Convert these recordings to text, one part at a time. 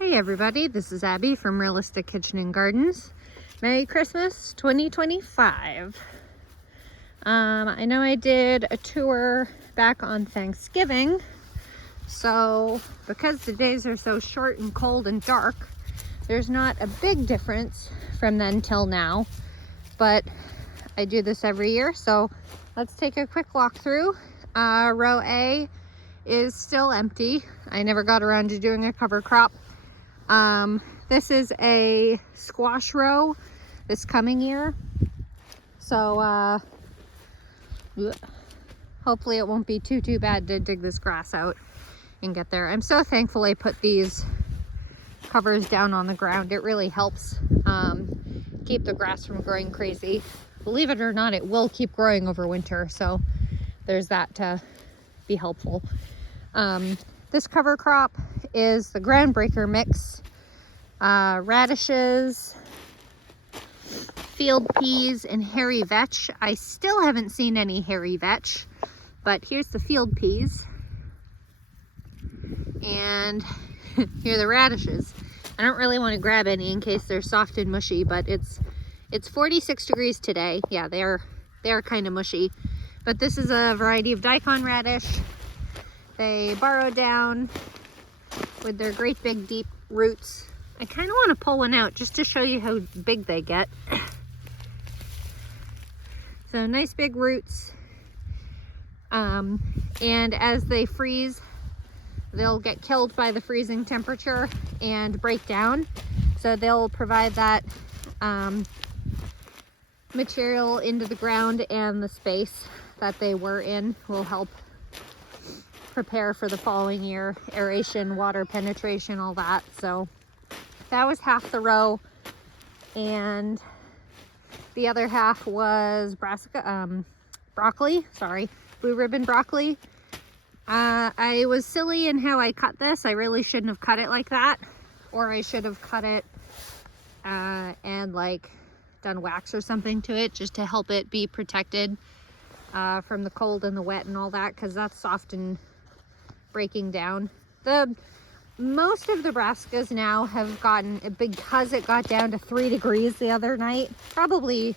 Hey everybody, this is Abby from Realistic Kitchen and Gardens. Merry Christmas 2025. I know I did a tour back on Thanksgiving, so because the days are so short and cold and dark, there's not a big difference from then till now, but I do this every year, so let's take a quick walk through. Row A is still empty. I never got around to doing a cover crop. This is a squash row this coming year, so hopefully it won't be too bad to dig this grass out and get there. I'm so thankful I put these covers down on the ground. It really helps keep the grass from growing crazy. Believe it or not, it will keep growing over winter, so there's that to be helpful. This cover crop is the groundbreaker mix, radishes, field peas, and hairy vetch. I still haven't seen any hairy vetch, but here's the field peas, and here are the radishes. I don't really want to grab any in case they're soft and mushy, but it's 46 degrees today. Yeah, they're kind of mushy, but this is a variety of daikon radish. They burrow down with their great big deep roots. I kind of want to pull one out just to show you how big they get. So nice big roots. And as they freeze, they'll get killed by the freezing temperature and break down. So they'll provide that material into the ground, and the space that they were in will help prepare for the following year, aeration, water penetration, all that. So that was half the row, and the other half was broccoli, blue ribbon broccoli. I was silly in how I cut this. I really shouldn't have cut it like that, or I should have cut it and like done wax or something to it just to help it be protected from the cold and the wet and all that, because that's soft and breaking down. Most of the brassicas now have gotten, because it got down to 3 degrees the other night, probably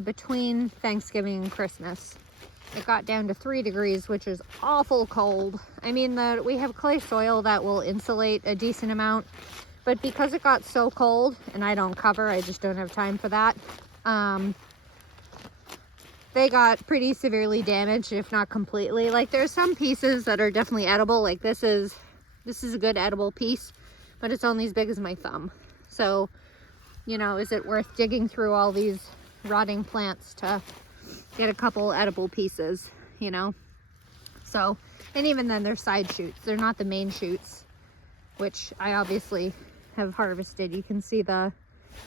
between Thanksgiving and Christmas, it got down to 3 degrees, which is awful cold. I mean, we have clay soil that will insulate a decent amount, but because it got so cold, and I don't cover, I just don't have time for that, they got pretty severely damaged, if not completely. Like, there's some pieces that are definitely edible. Like this is a good edible piece, but it's only as big as my thumb. So, you know, is it worth digging through all these rotting plants to get a couple edible pieces, you know? So, and even then they're side shoots. They're not the main shoots, which I obviously have harvested. You can see the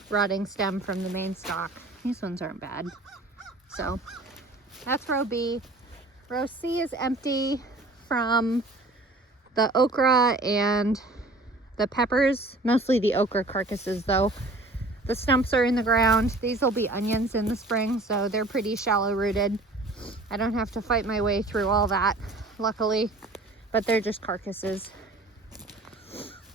rotting stem from the main stalk. These ones aren't bad. So that's row B. Row C is empty from the okra and the peppers, mostly the okra carcasses though. The stumps are in the ground. These will be onions in the spring, so they're pretty shallow rooted. I don't have to fight my way through all that, luckily, but they're just carcasses.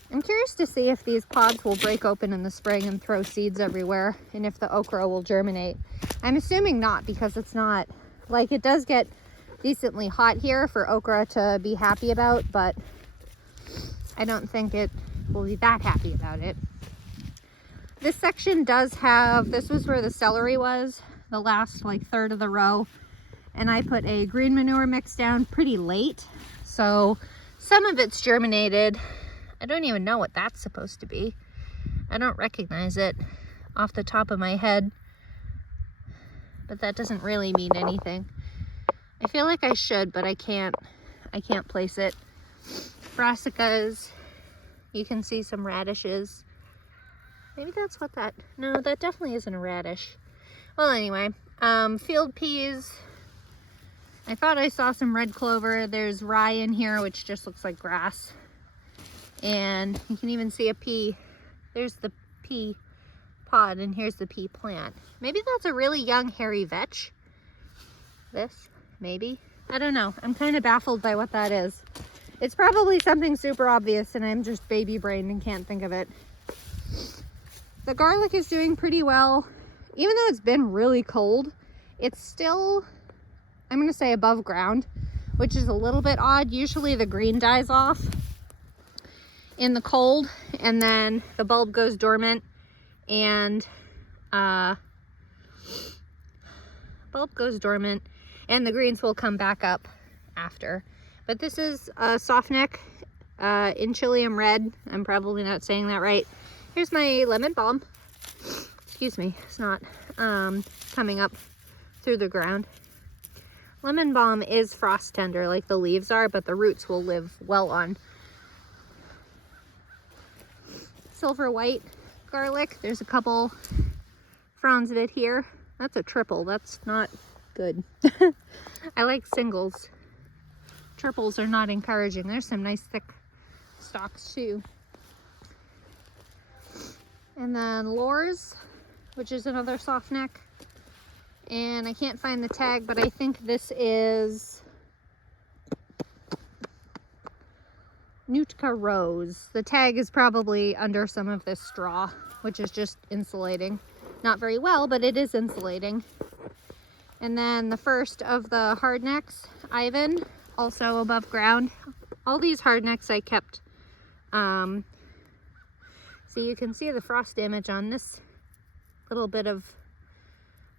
I'm curious to see if these pods will break open in the spring and throw seeds everywhere, and if the okra will germinate. I'm assuming not, because it's not, like, it does get decently hot here for okra to be happy about, but I don't think it will be that happy about it. This section does have, this was where the celery was, the last like third of the row, and I put a green manure mix down pretty late, so some of it's germinated. I don't even know what that's supposed to be. I don't recognize it off the top of my head, but that doesn't really mean anything. I feel like I should, but I can't place it. Brassicas, you can see some radishes. Maybe that's what that, no, that definitely isn't a radish. Well, anyway, field peas. I thought I saw some red clover. There's rye in here, which just looks like grass. And you can even see a pea. There's the pea pod, and here's the pea plant. Maybe that's a really young hairy vetch. This, maybe. I don't know. I'm kind of baffled by what that is. It's probably something super obvious and I'm just baby brained and can't think of it. The garlic is doing pretty well. Even though it's been really cold, it's still, I'm gonna say above ground, which is a little bit odd. Usually the green dies off in the cold and then the bulb goes dormant and the greens will come back up after. But this is a soft neck Inchilium red. I'm probably not saying that right. Here's my lemon balm. Excuse me, it's not coming up through the ground. Lemon balm is frost tender like the leaves are, but the roots will live well on. Silver white garlic. There's a couple fronds of it here. That's a triple. That's not good. I like singles. Triples are not encouraging. There's some nice thick stalks too. And then Lors, which is another soft neck. And I can't find the tag, but I think this is Nootka Rose. The tag is probably under some of this straw, which is just insulating. Not very well, but it is insulating. And then the first of the hardnecks, Ivan, also above ground. All these hardnecks I kept, so you can see the frost damage on this little bit of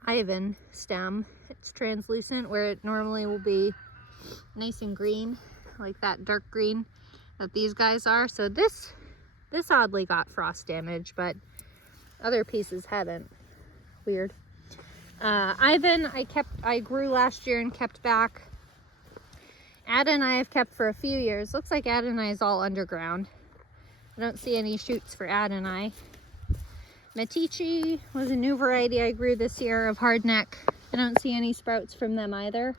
Ivan stem. It's translucent where it normally will be nice and green, like that dark green that these guys are. So this oddly got frost damage, but other pieces haven't. Weird. Ivan I grew last year and kept back. Adonai I've kept for a few years. Looks like Adonai is all underground. I don't see any shoots for Adonai. Metici was a new variety I grew this year of hardneck. I don't see any sprouts from them either.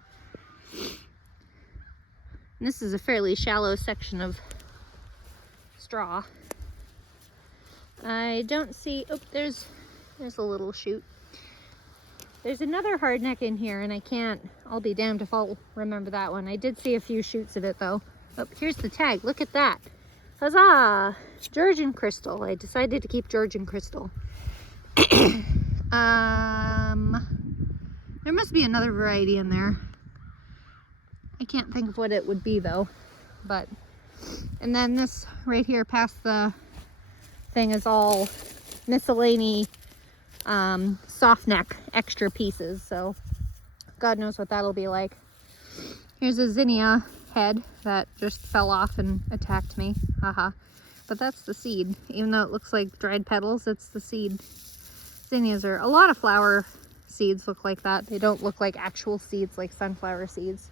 And this is a fairly shallow section of straw. I don't see, oh, there's a little shoot. There's another hardneck in here and I'll be damned if I'll remember that one. I did see a few shoots of it though. Oh, here's the tag, look at that. Huzzah! Georgian crystal. I decided to keep Georgian crystal. There must be another variety in there. I can't think of what it would be though. But, and then this right here past the thing is all miscellany soft neck extra pieces. So God knows what that'll be like. Here's a zinnia head that just fell off and attacked me. Haha. But that's the seed. Even though it looks like dried petals, it's the seed. Zinnias are, a lot of flower seeds look like that. They don't look like actual seeds like sunflower seeds.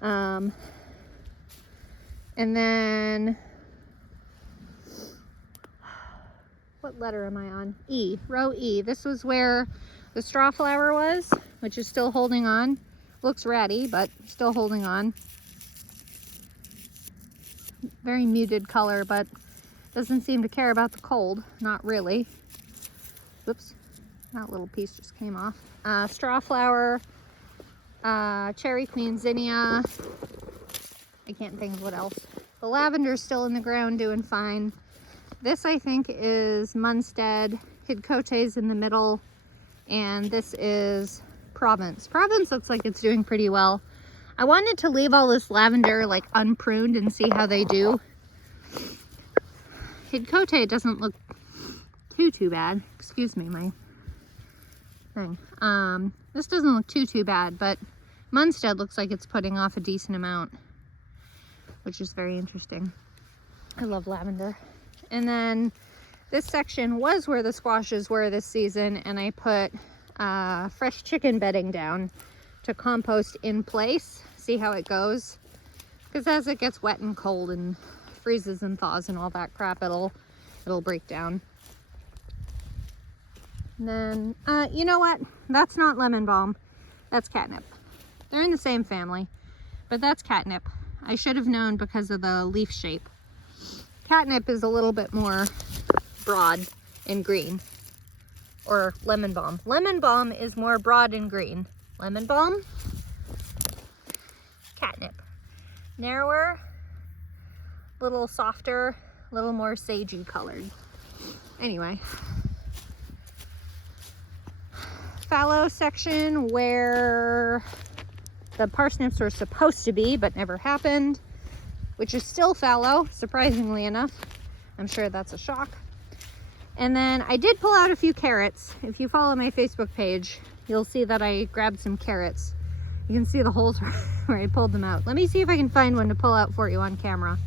And then, what letter am I on? E, row E. This was where the straw flower was, which is still holding on. Looks ratty, but still holding on. Very muted color, but doesn't seem to care about the cold. Not really. Whoops, that little piece just came off. Straw flower, cherry queen zinnia. I can't think of what else. The lavender's still in the ground doing fine. This I think is Munstead. Hidcote's in the middle. And this is Provence. Provence looks like it's doing pretty well. I wanted to leave all this lavender like unpruned and see how they do. Hidcote doesn't look too bad. Excuse me, my thing. This doesn't look too bad, but Munstead looks like it's putting off a decent amount, which is very interesting. I love lavender. And then this section was where the squashes were this season, and I put fresh chicken bedding down to compost in place. See how it goes, because as it gets wet and cold and freezes and thaws and all that crap, it'll break down. And then you know what, that's not lemon balm, that's catnip. They're in the same family, but that's catnip. I should have known because of the leaf shape. Catnip is a little bit more broad and green, or lemon balm. Lemon balm is more broad and green. Lemon balm, catnip. Narrower, a little softer, a little more sagey colored. Anyway, fallow section where the parsnips were supposed to be but never happened, which is still fallow, surprisingly enough. I'm sure that's a shock. And then I did pull out a few carrots. If you follow my Facebook page, you'll see that I grabbed some carrots. You can see the holes where I pulled them out. Let me see if I can find one to pull out for you on camera.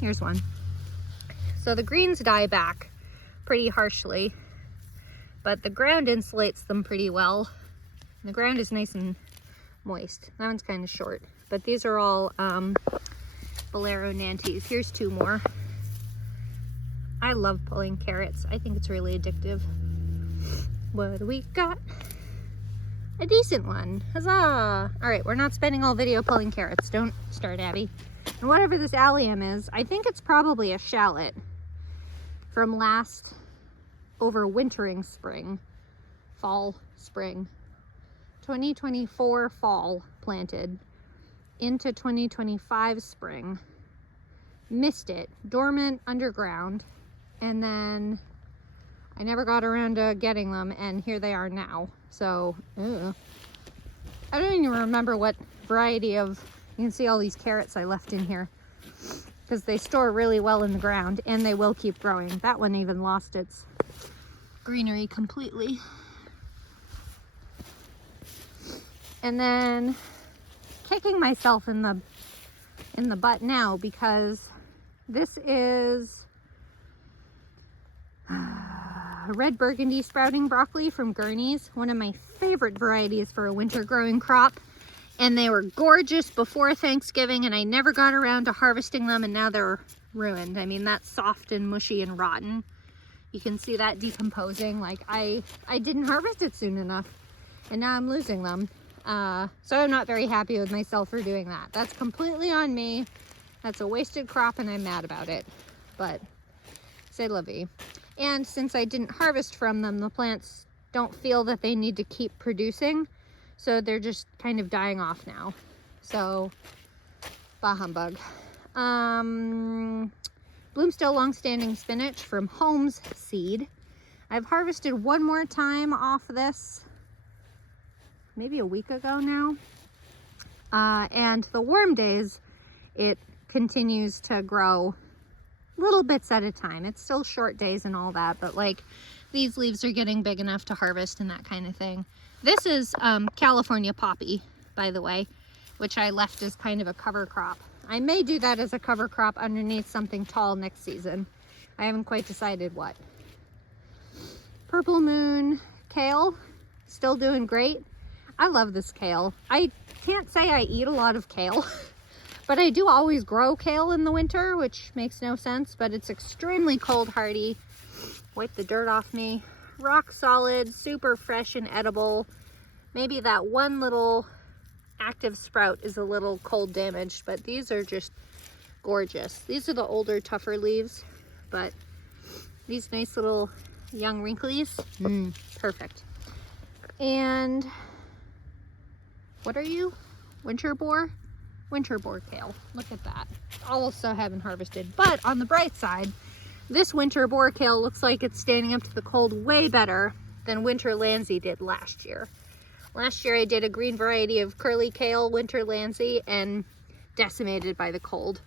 Here's one. So the greens die back pretty harshly, but the ground insulates them pretty well. And the ground is nice and moist. That one's kind of short, but these are all Bolero Nantes. Here's two more. I love pulling carrots. I think it's really addictive. What do we got? A decent one. Huzzah! All right, we're not spending all video pulling carrots. Don't start, Abby. And whatever this allium is, I think it's probably a shallot from last overwintering spring, fall, spring. 2024 fall planted into 2025 spring. Missed it, dormant underground. And then I never got around to getting them, and here they are now. So, I don't even remember what variety of, you can see all these carrots I left in here, because they store really well in the ground, and they will keep growing. That one even lost its greenery completely. And then kicking myself in the butt now, because this is red burgundy sprouting broccoli from Gurney's, one of my favorite varieties for a winter growing crop. And they were gorgeous before Thanksgiving, and I never got around to harvesting them, and now they're ruined. I mean, that's soft and mushy and rotten. You can see that decomposing. Like I didn't harvest it soon enough, and now I'm losing them. So I'm not very happy with myself for doing that. That's completely on me. That's a wasted crop, and I'm mad about it. But c'est la vie. And since I didn't harvest from them, the plants don't feel that they need to keep producing. So they're just kind of dying off now. So, bah humbug. Bloomstill Longstanding Spinach from Holmes Seed. I've harvested one more time off this, maybe a week ago now. And the warm days, it continues to grow little bits at a time. It's still short days and all that, but like these leaves are getting big enough to harvest and that kind of thing. This is California poppy, by the way, which I left as kind of a cover crop. I may do that as a cover crop underneath something tall next season. I haven't quite decided what. Purple Moon kale, still doing great. I love this kale. I can't say I eat a lot of kale, but I do always grow kale in the winter, which makes no sense, but it's extremely cold hardy. Wipe the dirt off me. Rock solid, super fresh and edible. Maybe that one little active sprout is a little cold damaged, but these are just gorgeous. These are the older, tougher leaves, but these nice little young wrinklies, perfect. And what are you? Winter boar? Winter boar kale. Look at that. Also haven't harvested, but on the bright side, this winter boar kale looks like it's standing up to the cold way better than winter Lansey did last year. Last year I did a green variety of curly kale, winter Lansey, and decimated by the cold.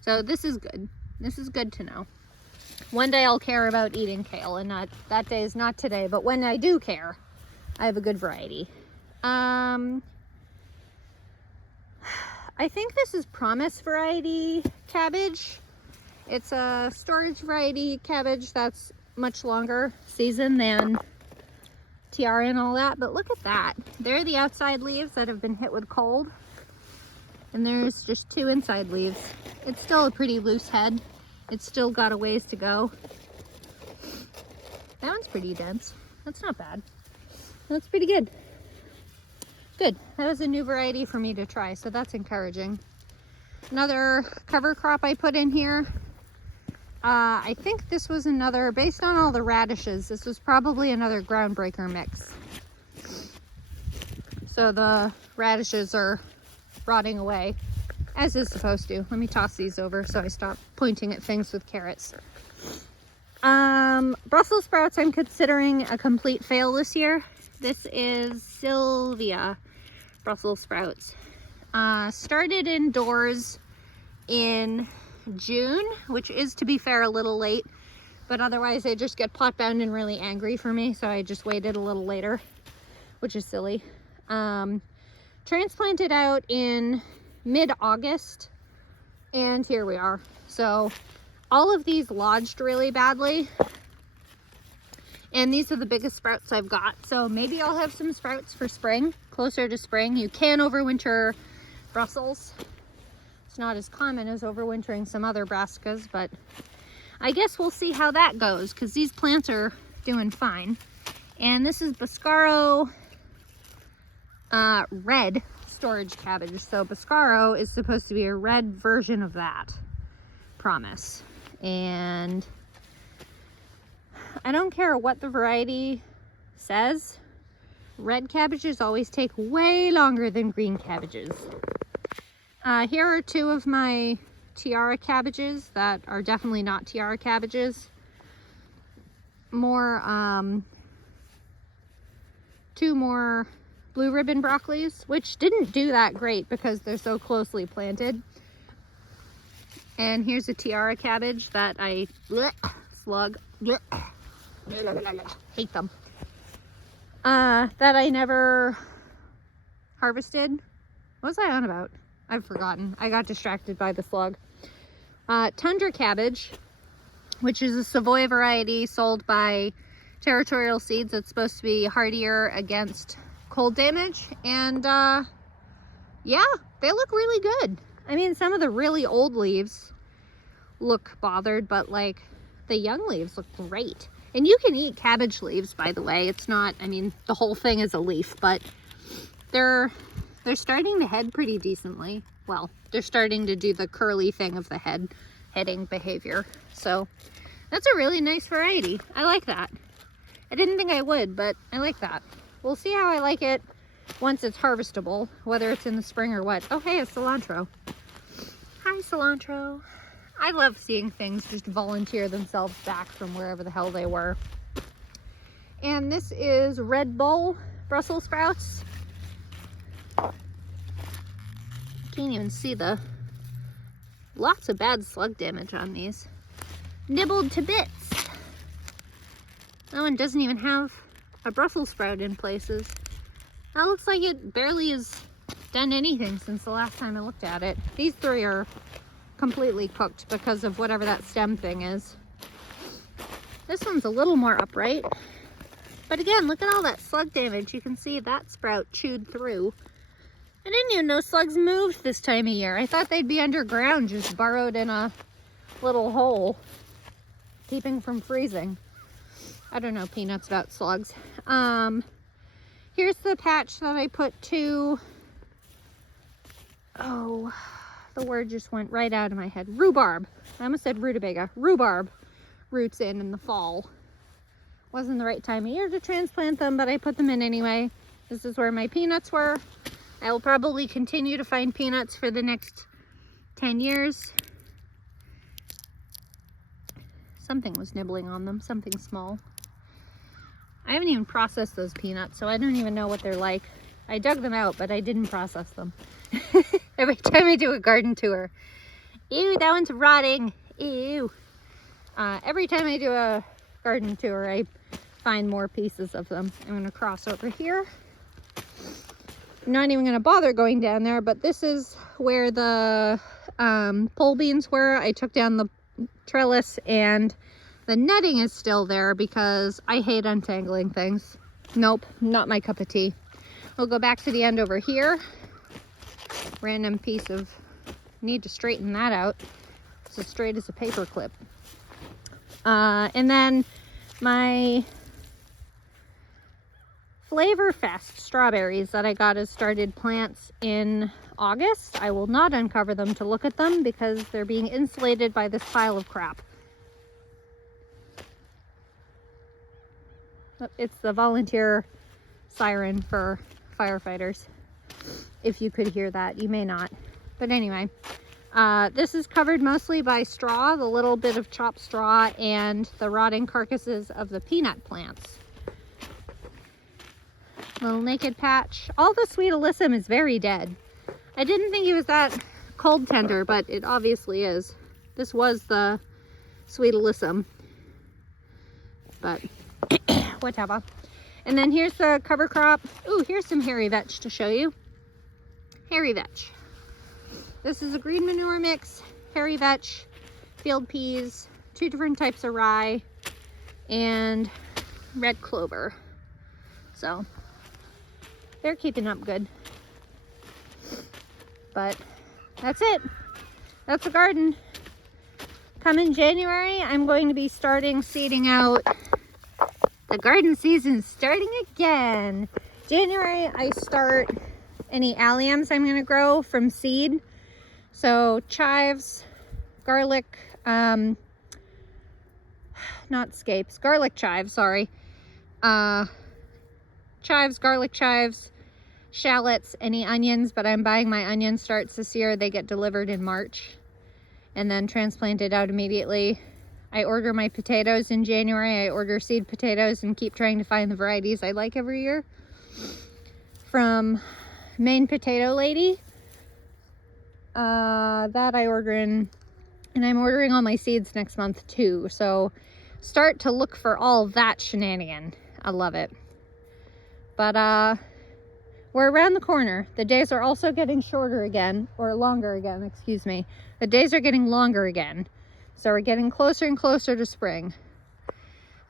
So this is good. This is good to know. One day I'll care about eating kale, and that day is not today, but when I do care, I have a good variety. I think this is Promise variety cabbage. It's a storage variety cabbage that's much longer season than Tiara and all that, but look at that. There are the outside leaves that have been hit with cold, and there's just two inside leaves. It's still a pretty loose head. It's still got a ways to go. That one's pretty dense. That's not bad. That's pretty good. Good. That was a new variety for me to try, so that's encouraging. Another cover crop I put in here. I think this was another, based on all the radishes, this was probably another groundbreaker mix. So the radishes are rotting away as is supposed to. Let me toss these over so I stop pointing at things with carrots. Brussels sprouts, I'm considering a complete fail this year. This is Sylvia Brussels sprouts. Started indoors in June, which is, to be fair, a little late, but otherwise they just get pot bound and really angry for me, so I just waited a little later, which is silly. Transplanted out in mid-August, and here we are. So all of these lodged really badly, and these are the biggest sprouts I've got. So maybe I'll have some sprouts for spring, closer to spring. You can overwinter Brussels. It's not as common as overwintering some other brassicas, but I guess we'll see how that goes, because these plants are doing fine. And this is Boscaro red storage cabbage. So Boscaro is supposed to be a red version of that, promise. And I don't care what the variety says, red cabbages always take way longer than green cabbages. Here are two of my tiara cabbages that are definitely not tiara cabbages. Two more blue ribbon broccolis, which didn't do that great because they're so closely planted. And here's a tiara cabbage that I hate them. That I never harvested. What was I on about? I've forgotten. I got distracted by the slug. Tundra cabbage, which is a Savoy variety sold by Territorial Seeds. That's supposed to be hardier against cold damage. And yeah, they look really good. I mean, some of the really old leaves look bothered, but like the young leaves look great. And you can eat cabbage leaves, by the way. It's not, I mean, the whole thing is a leaf, but they're starting to head pretty decently. Well, they're starting to do the curly thing of the heading behavior. So that's a really nice variety. I like that. I didn't think I would, but I like that. We'll see how I like it once it's harvestable, whether it's in the spring or what. Oh, hey, it's cilantro. Hi, cilantro. I love seeing things just volunteer themselves back from wherever the hell they were. And this is Red Bull Brussels sprouts. Can't even see lots of bad slug damage on these. Nibbled to bits. That one doesn't even have a Brussels sprout in places. That looks like it barely has done anything since the last time I looked at it. These three are completely cooked because of whatever that stem thing is. This one's a little more upright. But again, look at all that slug damage. You can see that sprout chewed through. I didn't even know slugs moved this time of year. I thought they'd be underground, just burrowed in a little hole, keeping from freezing. I don't know peanuts about slugs. Here's the patch that I put two, oh, the word just went right out of my head. Rhubarb. I almost said rutabaga. Rhubarb roots in the fall. Wasn't the right time of year to transplant them, but I put them in anyway. This is where my peanuts were. I will probably continue to find peanuts for the next 10 years. Something was nibbling on them, something small. I haven't even processed those peanuts, so I don't even know what they're like. I dug them out, but I didn't process them. Every time I do a garden tour. Ew, that one's rotting. Ew. Every time I do a garden tour, I find more pieces of them. I'm going to cross over here. I'm not even going to bother going down there, but this is where the pole beans were. I took down the trellis and the netting is still there because I hate untangling things. Nope, not my cup of tea. We'll go back to the end over here. Random piece of, need to straighten that out. It's as straight as a paper clip. And then my Flavor Fest strawberries that I got as started plants in August. I will not uncover them to look at them because they're being insulated by this pile of crap. It's the volunteer siren for firefighters. If you could hear that, you may not. But anyway, this is covered mostly by straw, the little bit of chopped straw and the rotting carcasses of the peanut plants. Little naked patch. All the sweet alyssum is very dead. I didn't think it was that cold tender, but it obviously is. This was the sweet alyssum, but whatever. And then here's the cover crop. Ooh, here's some hairy vetch to show you. Hairy vetch. This is a green manure mix, hairy vetch, field peas, 2 different types of rye, and red clover. So they're keeping up good. But that's it. That's the garden. Come in January, I'm going to be starting seeding out. The garden season's starting again. January, I start any alliums I'm going to grow from seed. So chives, garlic, not scapes, garlic chives, sorry. Chives, garlic chives, shallots, any onions, but I'm buying my onion starts this year. They get delivered in March and then transplanted out immediately. I order my potatoes in January. I order seed potatoes and keep trying to find the varieties I like every year. From Maine Potato Lady. That I order in, and I'm ordering all my seeds next month too. So start to look for all that shenanigan. I love it. But we're around the corner. The days are also getting shorter again, or longer again, excuse me. The days are getting longer again. So we're getting closer and closer to spring.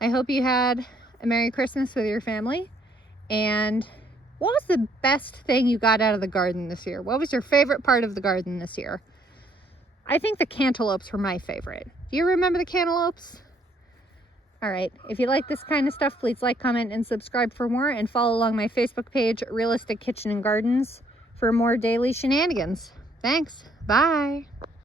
I hope you had a Merry Christmas with your family. And what was the best thing you got out of the garden this year? What was your favorite part of the garden this year? I think the cantaloupes were my favorite. Do you remember the cantaloupes? All right, if you like this kind of stuff, please like, comment, and subscribe for more, and follow along my Facebook page, Realistic Kitchen and Gardens, for more daily shenanigans. Thanks, bye.